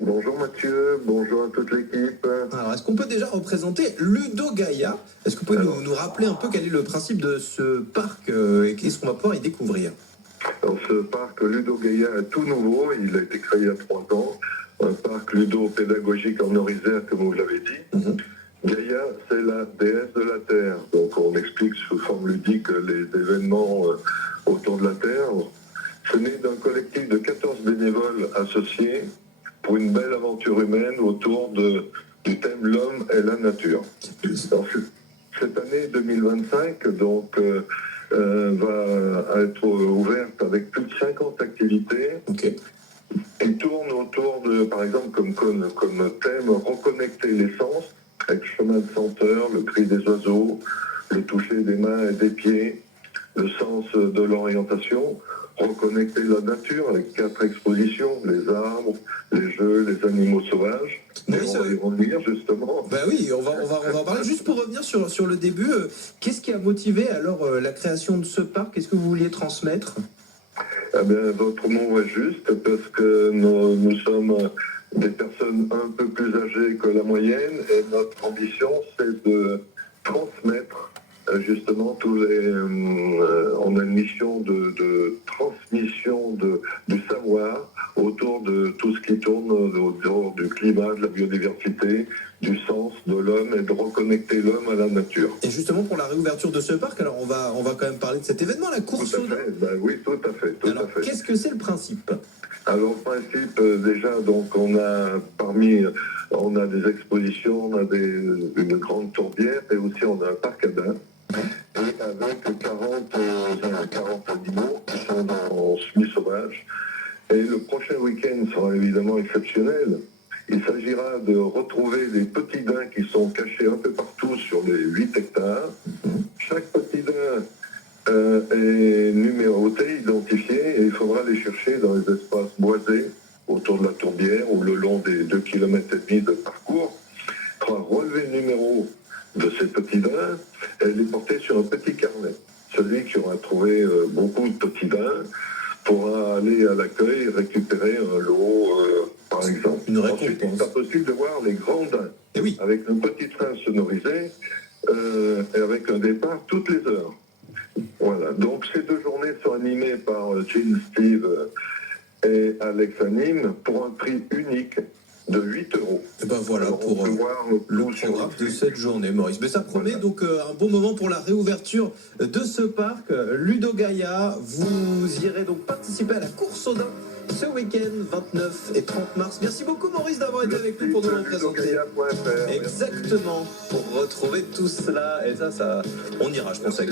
Bonjour Mathieu, bonjour à toute l'équipe. Alors, est-ce qu'on peut déjà représenter Ludo Gaia? Est-ce que vous pouvez nous rappeler un peu quel est le principe de ce parc et qu'est-ce qu'on va pouvoir y découvrir? Alors, ce parc Ludo Gaia est tout nouveau, il a été créé il y a 3 ans. Un parc ludo-pédagogique en Orisère, comme vous l'avez dit. Gaïa, c'est la déesse de la Terre. Donc on explique sous forme ludique les événements autour de la Terre. C'est né d'un collectif de 14 bénévoles associés pour une belle aventure humaine autour du thème l'homme et la nature. Alors, cette année 2025 va être ouverte avec plus de 50 activités. Okay. Qui tournent autour de, par exemple, comme thème, reconnecter les sens, avec chemin de senteur, le cri des oiseaux, le toucher des mains et des pieds, le sens de l'orientation, reconnecter la nature avec 4 expositions, les arbres, les jeux, les animaux sauvages. Oui, on va y revenir justement. Ben oui, on va en parler. Juste pour revenir sur le début, qu'est-ce qui a motivé alors la création de ce parc? Qu'est-ce que vous vouliez transmettre? Eh bien, votre mot est juste, parce que nous sommes des personnes un peu plus âgées que la moyenne, et notre ambition, c'est de transmettre justement on a une mission de transmission du savoir autour de tout ce qui tourne autour du climat, de la biodiversité, du sens de l'homme et de reconnecter l'homme à la nature. Et justement pour la réouverture de ce parc, alors on va quand même parler de cet événement, la course aux dents. Oui, tout à fait. Qu'est-ce que c'est le principe? Alors, le principe, déjà, donc, on a des expositions, on a une grande tourbière et aussi on a un parc à dents. Et avec 40 animaux qui sont en semi-sauvage. Et le prochain week-end sera évidemment exceptionnel. Il s'agira de retrouver des petits daims qui sont cachés un peu partout sur les 8 hectares. Chaque petit daim est numéroté, identifié, et il faudra les chercher dans les espaces boisés autour de la tourbière ou le long des 2,5 km de parcours. Il faudra relever le numéro de ces petits daims et les porter sur un petit carnet. Celui qui aura trouvé beaucoup de petits daims pourra aller à l'accueil et récupérer un lot, par exemple. Ensuite, il sera possible de voir les grands daims, avec un petit train sonorisé et avec un départ toutes les heures. Voilà, donc ces 2 journées sont animées par Jean, Steve et Alex Anime pour un prix unique de 8 €. Et ben voilà. Alors, pour le programme de cette journée, Maurice. Mais ça promet donc un bon moment pour la réouverture de ce parc Ludo Gaia. Vous irez donc participer à la course aux dents ce week-end 29 et 30 mars. Merci beaucoup Maurice d'avoir été avec nous pour nous représenter. Exactement, pour retrouver tout cela. Et ça, on ira, je pense.